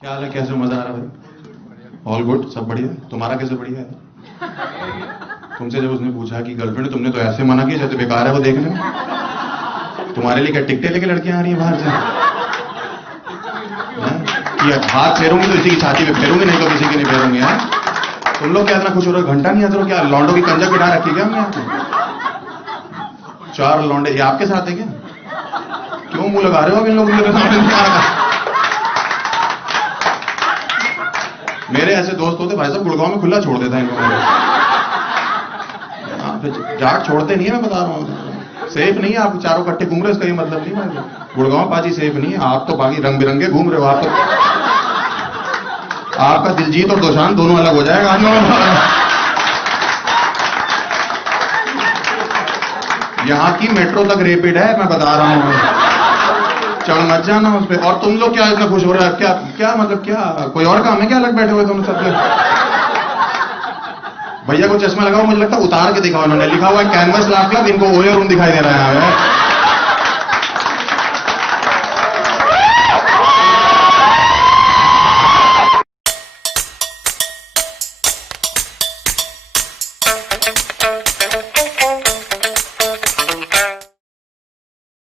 क्या हाल है? कैसे मजा आ रहा है भाई? ऑल गुड, सब बढ़िया। तुम्हारा कैसे बढ़िया है? तुमसे जब उसने पूछा कि गर्लफ्रेंड, तुमने तो ऐसे मना किया जैसे बेकार है वो देखने में। तुम्हारे लिए क्या टिकटें लेके लड़कियां आ रही हैं बाहर से? कि हाथ फेरूंगी तो इसी की छाती पे फेरूंगी, नहीं तो किसी की नहीं फेरूंगी। है तुम लोग क्या इतना खुश हो रहे हो? घंटा नहीं आता? क्या लौंडो की कंजा बिठा रखी क्या हमने आपको? 4 लौंडे ये आपके साथ है क्या? क्यों मुंह लगा रहे हो? इन लोगों के सामने नहीं आ रहा। मेरे ऐसे दोस्त होते भाई साहब, गुड़गांव में खुला छोड़ देता है इनको। जाट छोड़ते नहीं है, मैं बता रहा हूँ। सेफ नहीं है, आप चारों कट्टे घूम रहे हो, इसका ये मतलब नहीं है गुड़गांव पाजी सेफ नहीं है। आप तो बाकी रंग बिरंगे घूम रहे हो। आप तो, आपका दिलजीत और दोशान दोनों अलग हो जाएगा। यहां की मेट्रो तक रेपिड है, मैं बता रहा हूं। चढ़ मत जाना उस पर। और तुम लोग क्या इतना खुश हो रहा है? क्या क्या मतलब, क्या कोई और काम है क्या? अलग बैठे हुए तुम सब लोग? भैया को चश्मा लगाओ, मुझे लगता है उतार के दिखाओ। उन्होंने लिखा हुआ है कैनवस लाफ क्लब, इनको ओयो रूम दिखाई दे रहा है।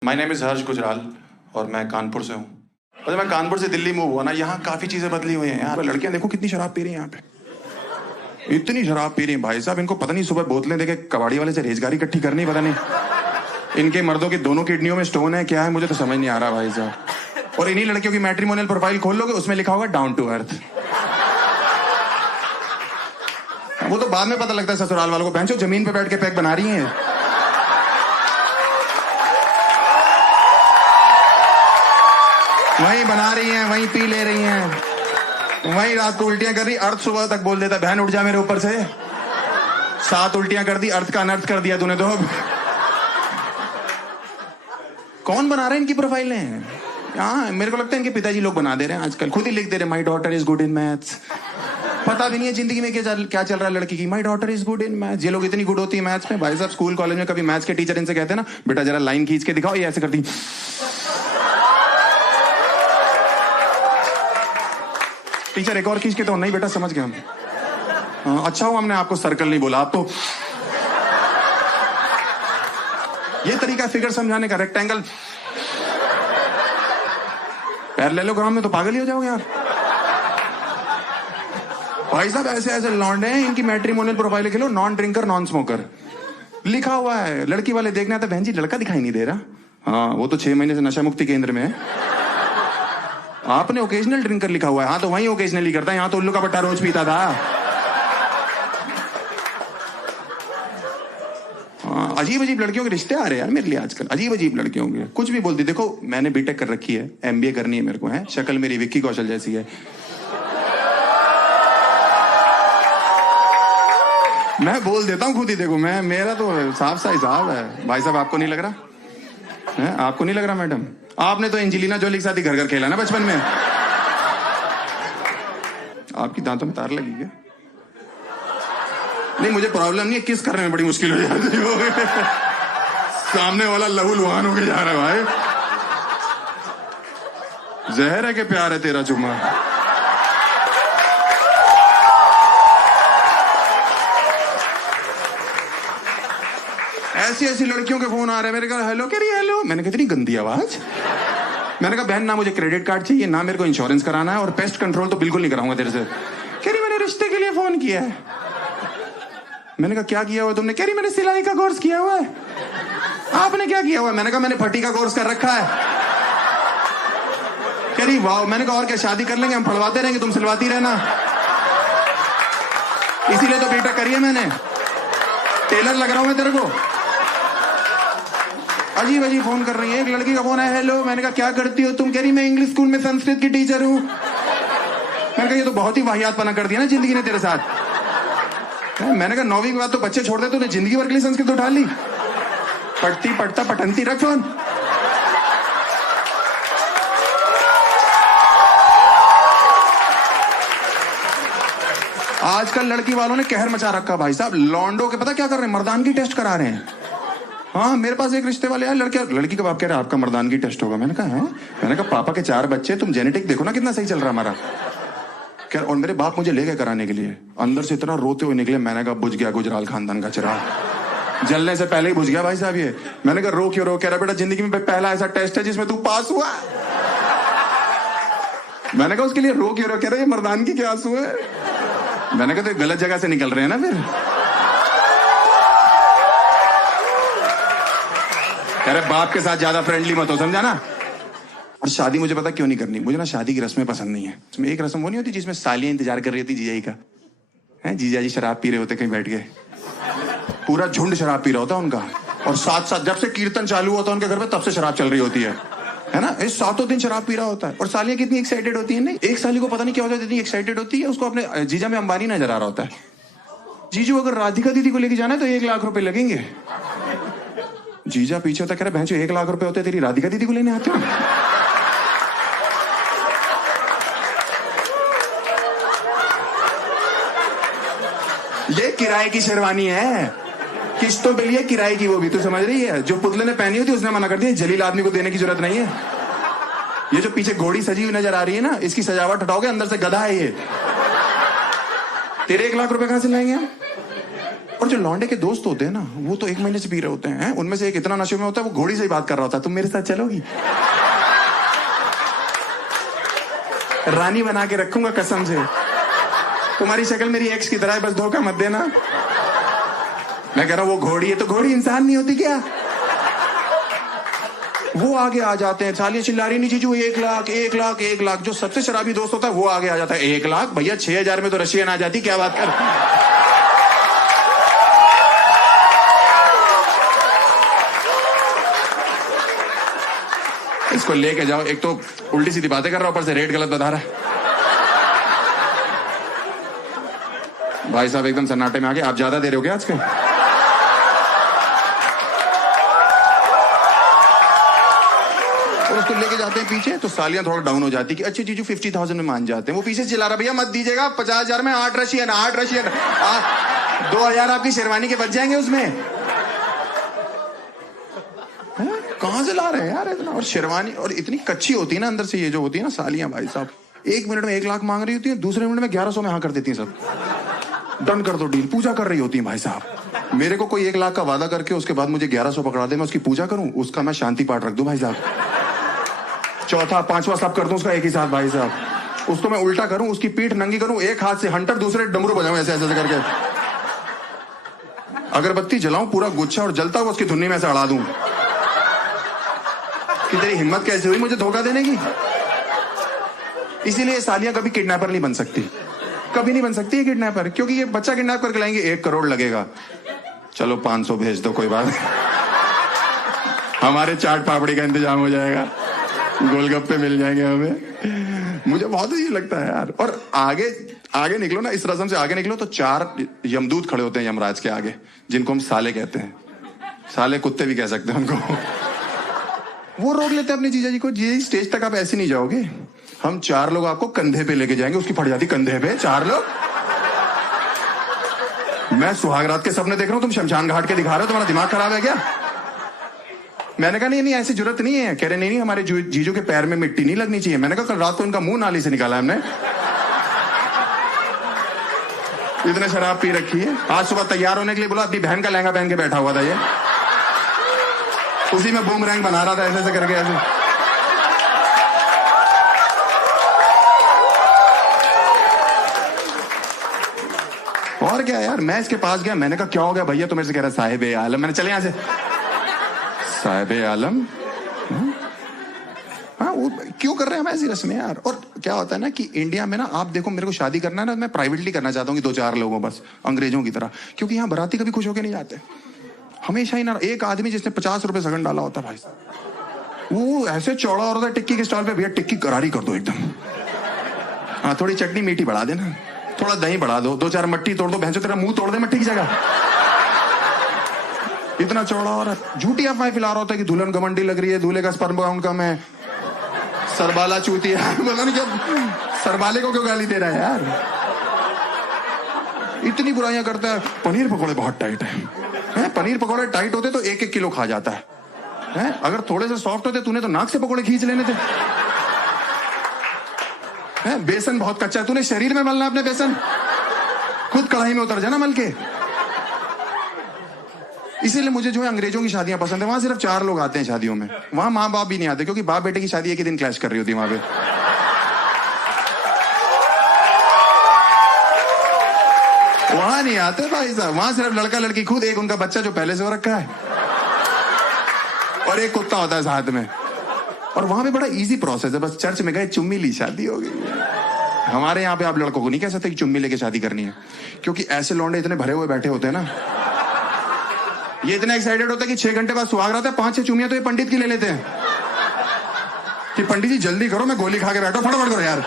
माय नेम इज हर्ष गुजराल और मैं कानपुर से हूँ। और मैं कानपुर से दिल्ली मूव हुआ ना, यहाँ काफी चीजें बदली हुई हैं। यहाँ लड़कियां देखो कितनी शराब पी रही हैं। यहाँ पे इतनी शराब पी रही हैं भाई साहब, इनको पता नहीं सुबह बोतलें देके कबाड़ी वाले से रेजगारी इकट्ठी करनी, पता नहीं इनके मर्दों की दोनों किडनियों में स्टोन है क्या है, मुझे तो समझ नहीं आ रहा भाई साहब। और इन्हीं लड़कियों की मैट्रिमोनियल प्रोफाइल खोल लोगे, उसमें लिखा होगा डाउन टू अर्थ। वो तो बाद में पता लगता है ससुराल वालों को, बहन चो जमीन पे बैठ के पैक बना रही हैं। वहीं बना रही हैं, वहीं पी ले रही हैं, वहीं रात को उल्टियां कर रही। अर्थ सुबह तक बोल देता बहन उठ जा मेरे ऊपर से। 7 उल्टियां कर दी, अर्थ का अनर्थ कर दिया तूने तो। कौन बना रहा है इनकी प्रोफाइलें? हाँ, मेरे को लगता है इनके पिताजी लोग बना दे रहे हैं आजकल, खुद ही लिख दे रहे हैं my daughter is good in maths. पता भी नहीं है जिंदगी में क्या चल रहा है लड़की की। My daughter is good in maths. ये लोग इतनी गुड होती है मैथ्स में भाई साहब, स्कूल कॉलेज में कभी मैथ्स के टीचर इनसे कहते हैं ना, बेटा जरा लाइन खींच के दिखाओ, ये ऐसे करती। टीचर एक और खींच के तो नहीं बेटा समझ गए हम। अच्छा हो हमने आपको सर्कल नहीं बोला। आप तो ये तरीका फिगर समझाने का, रेक्टेंगल। पैरेललोग्राम में तो पागल ही हो जाओगे यार भाई साहब। ऐसे ऐसे लौंडे हैं, इनकी मैट्रिमोनियल प्रोफाइल खेलो, नॉन ड्रिंकर नॉन स्मोकर लिखा हुआ है। लड़की वाले देखने आते, बहन जी लड़का दिखाई नहीं दे रहा। हाँ, वो तो 6 महीने से नशा मुक्ति केंद्र में है। आपने ओकेजनल ड्रिंकर लिखा हुआ है। हाँ, तो वहीं ओकेजनली करता है, यहाँ तो उल्लू का पट्टा रोज पीता था। हाँ, अजीब अजीब लड़कियों के रिश्ते आ रहे हैं यार मेरे लिए आजकल, अजीब अजीब लड़कियों के। कुछ भी बोलती। देखो मैंने बीटेक कर रखी है, एमबीए करनी है मेरे को, है शक्ल मेरी विक्की कौशल जैसी है। मैं बोल देता हूँ खुद ही, देखो मैं, मेरा तो साफ सा हिसाब है भाई साहब। आपको नहीं लग रहा है? आपको नहीं लग रहा मैडम? आपने तो एंजेलिना जोली के साथ ही घर घर खेला ना बचपन में। आपकी दांतों में तार लगी क्या? नहीं, मुझे प्रॉब्लम नहीं है, किस करने में बड़ी मुश्किल हो जाती है। सामने वाला लहूलुहान होके जा रहा है भाई। जहर है कि प्यार है तेरा चुम्मा? ऐसी ऐसी लड़कियों के फोन आ रहे हैं मेरे घर। हेलो कह रही, हेलो। मैंने कहा इतनी गंदी आवाज। मैंने कहा बहन ना मुझे क्रेडिट कार्ड चाहिए, ना मेरे को इंश्योरेंस कराना है, और पेस्ट कंट्रोल तो बिल्कुल नहीं कराऊंगा तेरे से। कह रही मैंने रिश्ते के लिए फोन किया है। मैंने कहा क्या किया हुआ तुमने? कह रही मैंने सिलाई का कोर्स किया हुआ है। आपने क्या किया हुआ? मैंने कहा मैंने फटी का कोर्स कर रखा है। कह रही वाह। मैंने कहा और क्या, शादी कर लेंगे हम, फड़वाते रहेंगे, तुम सिलवाती रहना। इसीलिए तो बीटेक करी है मैंने, टेलर लग रहा हूं मैं तेरे को। अजीब अजीब फोन कर रही है। एक लड़की का फोन है, हेलो। मैंने कहा क्या करती हो तुम? कह रही मैं इंग्लिश स्कूल में संस्कृत की टीचर हूँ। मैंने कहा ये तो बहुत ही वाहियातपना कर दिया ना जिंदगी ने तेरे साथ। मैंने कहा 9वीं के बाद तो बच्चे छोड़ दे, तूने जिंदगी भर के लिए संस्कृत उठा ली। पढ़ती पढ़ता पठंती रख फोन। आजकल लड़की वालों ने कहर मचा रखा भाई साहब। लॉन्डो के पता क्या कर रहे हैं? मर्दानगी टेस्ट करा रहे हैं। हाँ मेरे पास एक रिश्ते वाले यार लड़की का बाप कह रहा है आपका मर्दानगी टेस्ट होगा। मैंने कहा है, मैंने कहा पापा के 4 बच्चे, तुम जेनेटिक देखो ना कितना सही चल रहा है हमारा। क्या, और मेरे बाप मुझे ले गए कराने के लिए, अंदर से इतना रोते हुए निकले। मैंने कहा बुझ गया गुजराल खानदान का चिराग, जलने से पहले ही बुझ गया भाई साहब ये। मैंने कहा रो क्यों रो? कह रहा बेटा जिंदगी में पहला ऐसा टेस्ट है जिसमें तू पास हुआ। मैंने कहा उसके लिए रो क्यों रो? कह रहा ये मर्दानगी के आंसू है। मैंने कहा तो गलत जगह से निकल रहे हैं ना फिर। अरे बाप के साथ ज्यादा फ्रेंडली मत हो, समझा ना। और शादी मुझे पता क्यों नहीं करनी, मुझे ना शादी की रस्में पसंद नहीं है। उसमें एक रस्म वो नहीं होती जिसमें सालियां इंतजार कर रही होती जीजाजी का, है जीजा जी शराब पी रहे होते कहीं बैठ के, पूरा झुंड शराब पी रहा होता उनका, और साथ साथ जब से कीर्तन चालू होता है उनके घर पे तब से शराब चल रही होती है ना। इस 7 दिन शराब पी रहा होता है। और सालियां कितनी एक्साइटेड होती है। नहीं, एक साली को पता नहीं क्या होता है, इतनी एक्साइटेड होती है, उसको अपने जीजा में अंबानी नजर आ रहा होता है। जीजू अगर राधिका दीदी को लेके जाना है तो 1 लाख रुपए लगेंगे। जीजा पीछे होता, कह रहा बहन 1 लाख रुपए होते तेरी राधिका दीदी को लेने आते हो। ये किराए की शेरवानी है, किस्तों पे लिए किराए की, वो भी तो समझ रही है। जो पुतले ने पहनी होती उसने मना कर दिया, जलील आदमी को देने की जरूरत नहीं है। ये जो पीछे घोड़ी सजी हुई नजर आ रही है ना, इसकी सजावट हटाओगे अंदर से गधा है ये। तेरे 1 लाख रुपए कहां से लाएंगे हम? और जो लौंडे के दोस्त होते हैं ना, वो तो 1 महीने से पी रहे होते हैं। उनमें से एक इतना नशे में होता है, वो घोड़ी से ही बात कर रहा होता है, तुम मेरे साथ चलोगी? रानी बना के रखूंगा कसम से, तुम्हारी शक्ल मेरी एक्स की तरह है, बस धोखा मत देना। मैं कह रहा हूं वो घोड़ी है तो घोड़ी इंसान नहीं होती क्या? वो आगे आ जाते हैं, सालियां चिल्ला रही नहीं जीजू 1 लाख 1 लाख 1 लाख। जो सबसे शराबी दोस्त होता है वो आगे आ जाता है, 1 लाख भैया 6000 में तो रशियन आ जाती, क्या बात कर। इसको लेके जाओ, एक तो उल्टी सीधी बातें कर रहा है, ऊपर से रेट गलत बता रहा है। भाई साहब एकदम सन्नाटे में आ गए। आप ज्यादा दे रहे हो क्या आजकल? और उसको लेके जाते हैं पीछे तो सालियां थोड़ा डाउन हो जाती कि अच्छे जीजू 50,000 में मान जाते हैं। वो पीछे चिल्ला रहा भैया मत दीजिएगा, 50,000 में 8 रशियन 2,000 आपकी शेरवानी के बच जाएंगे उसमें। कहां से ला रहे हैं यार इतना? और शेरवानी और इतनी कच्ची होती है ना अंदर से, ये जो होती है ना सालियां भाई साहब, 1 मिनट में 1 लाख मांग रही होती है, दूसरे मिनट में 1100 में हाँ कर देती हैं सब। डन कर दो डील, पूजा कर रही होती है भाई साहब। मेरे को कोई 1 लाख का वादा करके उसके बाद मुझे 1100 पकड़ा दे, मैं उसकी पूजा करूं, उसका मैं शांति पाठ रख दूं भाई साहब। चौथा 5वां सब कर दूं उसका एक ही साथ भाई साहब। उसको मैं उल्टा करूं, उसकी पीठ नंगी करूं, एक हाथ से हंटर दूसरे डमरू बजाऊं ऐसे ऐसे करके, अगरबत्ती जलाऊं पूरा गुच्छा और जलता हुआ उसकी धुन्नी में से अड़ा दूं कि तेरी हिम्मत कैसे हुई मुझे धोखा देने की। इसीलिए सालियां कभी किडनैपर नहीं बन सकती, कभी नहीं बन सकती है किडनैपर, क्योंकि ये बच्चा किडनैप करके लाएंगे 1 करोड़ लगेगा, चलो 500 भेज दो कोई बात नहीं, हमारे चाट पापड़ी का इंतजाम हो जाएगा, गोलगप्पे मिल जाएंगे हमें। मुझे बहुत ही लगता है यार। और आगे निकलो ना, इस रस्म से आगे निकलो तो 4 यमदूत खड़े होते हैं यमराज के आगे, जिनको हम साले कहते हैं, साले कुत्ते भी कह सकते हैं उनको। वो रोक लेते हैं अपने जीजा जी को, जी स्टेज तक आप ऐसे नहीं जाओगे, हम 4 लोग आपको कंधे पे लेके जाएंगे। उसकी फट जाती कंधे पे, 4 लोग। मैं सुहागरात के सपने देख रहा हूं, तुम शमशान घाट के दिखा रहे हो, तुम्हारा दिमाग खराब है क्या? मैंने कहा नहीं ऐसी जरूरत नहीं है। कह रहे नहीं हमारे जीजू के पैर में मिट्टी नहीं लगनी चाहिए। मैंने कहा कल रात को इनका मुंह नाली से निकाला हमने, इतने शराब पी रखी है। आज सुबह तैयार होने के लिए बोला, अपनी बहन का लहंगा पहन के बैठा हुआ था ये, उसी में बूमरैंग बना रहा था ऐसे ऐसे करके ऐसे। और क्या यार, मैं इसके पास गया, मैंने कहा क्या हो गया भैया? तो मेरे से कह रहा साहिब ए आलम। मैंने चले यहां से, साहिब ए आलम? हाँ वो क्यों कर रहे हैं हम ऐसी रस्में यार? और क्या होता है ना कि इंडिया में ना, आप देखो मेरे को शादी करना है ना, मैं प्राइवेटली करना चाहता हूँ कि 2-4 लोगों बस, अंग्रेजों की तरह, क्योंकि यहाँ बाराती कभी खुश होके नहीं जाते। हमेशा ही ना एक आदमी जिसने 50 रुपए सगन डाला होता भाई साहब, वो ऐसे चौड़ा हो रहा था टिक्की के स्टॉल पे, भैया टिक्की करारी कर दो एकदम, हाँ थोड़ी चटनी मीठी बढ़ा देना, थोड़ा दही बढ़ा दो, 2-4 मट्टी तोड़ दो, भैंसो तेरा मुंह तोड़ दे मट्टी की जगह। इतना चौड़ा हो रहा, झूठी अफवाहें फैला रहा होता है कि दुल्हन घमंडी लग रही है, दूल्हे का स्पर्म काउंट कम है, सरबाला चूती है। पता नहीं क्या सरबाले को क्यों गाली दे रहा है यार, इतनी बुराइयां करता है। पनीर पकौड़े बहुत टाइट है, पनीर पकौड़े टाइट होते तो 1-1 किलो खा जाता है। अगर थोड़े से सॉफ्ट होते तूने तो नाक से पकौड़े खींच लेने थे। बेसन बहुत कच्चा है, तूने शरीर में मलना अपने बेसन, खुद कढ़ाई में उतर जाना मल के। इसीलिए मुझे जो है अंग्रेजों की शादियां पसंद है, वहां सिर्फ 4 लोग आते हैं शादियों में, वहां माँ बाप भी नहीं आते, क्योंकि बाप बेटे की शादी एक ही दिन क्लैश कर रही होती है वहां पे। वहां नहीं आते भाई साहब, वहां सिर्फ लड़का लड़की खुद, एक उनका बच्चा जो पहले से हो रखा है और एक कुत्ता होता है साथ में। और वहां पे बड़ा इजी प्रोसेस है, बस चर्च में गए, चुम्मी ली, शादी हो गई। हमारे यहाँ पे आप लड़कों को नहीं कह सकते कि चुम्मी लेके शादी करनी है, क्योंकि ऐसे लौंडे इतने भरे हुए बैठे होते हैं ना, ये इतना एक्साइटेड होता है कि 6 घंटे बाद सुहाग रात है, 5-6 चुम्मियां तो ये पंडित की ले लेते हैं कि पंडित जी जल्दी करो, मैं गोली खा के बैठा, फटाफट करो यार।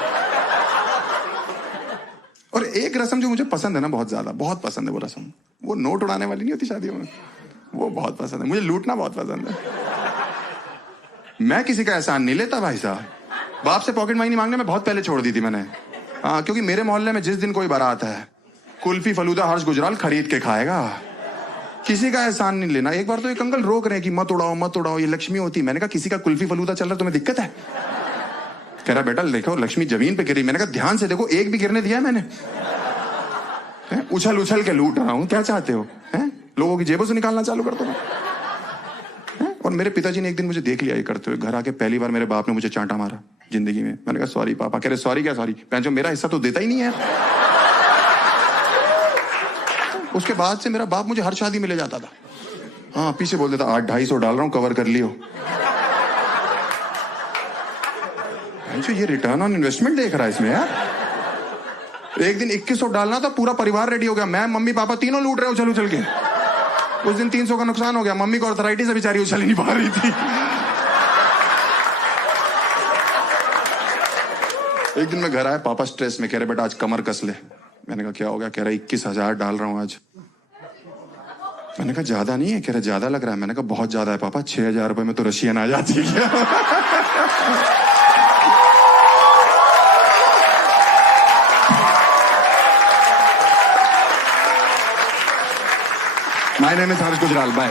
और एक रस्म जो मुझे पसंद है ना, बहुत ज्यादा, बहुत पसंद है वो रस्म, वो नोट उड़ाने वाली नहीं होती शादियों में, वो बहुत पसंद है मुझे, लूटना बहुत पसंद है। मैं किसी का एहसान नहीं लेता भाई साहब, बाप से पॉकेट मनी मांगने में बहुत पहले छोड़ दी थी मैंने। हाँ, क्योंकि मेरे मोहल्ले में जिस दिन कोई बारात है, कुल्फी फलूदा हर्ष गुजराल खरीद के खाएगा, किसी का एहसान नहीं लेना। एक बार तो एक अंकल रोक रहे हैं कि मत उड़ाओ मत उड़ाओ, ये लक्ष्मी होती है। मैंने कहा किसी का कुल्फी फलूदा चल रहा है, तुम्हें दिक्कत है? कह रहा बेटा देखो लक्ष्मी जमीन पे गिरी। मैंने कहा ध्यान से देखो, एक भी गिरने दिया है मैंने? उछल उछल के लूट रहा हूं, क्या चाहते हो? लोगों की जेबों से निकालना चालू कर दो। और मेरे पिताजी ने एक दिन मुझे देख लिया ये करते हुए, घर आके पहली बार मेरे बाप ने मुझे चांटा मारा जिंदगी में। मैंने कहा सॉरी पापा। कह रहे सॉरी क्या सॉरी, जो मेरा हिस्सा तो देता ही नहीं है। उसके बाद से मेरा बाप मुझे हर शादी में ले जाता था। हाँ, पीछे बोल देता 800-250 डाल रहा हूं, कवर कर लियो। ये रिटर्न ऑन इन्वेस्टमेंट देख रहा है इसमें यार। एक दिन 2100 डालना था, पूरा परिवार रेडी हो गया, मैं मम्मी पापा तीनों लूट रहे हो उछल के। उस दिन 300 का नुकसान हो गया, मम्मी को अर्थराइटिस है, बेचारी उछल ही नहीं पा रही थी। एक दिन मैं घर आया, पापा स्ट्रेस में, कह रहे बेटा आज कमर कस ले। मैंने कहा क्या हो गया? कह रहा 21,000 डाल रहा हूं आज। मैंने कहा ज्यादा नहीं है? कह रहे ज्यादा लग रहा है। मैंने कहा बहुत ज्यादा है पापा, 6,000 रुपए में तो रशियन आ जाती है। My name is Harsh Gujral. Bye.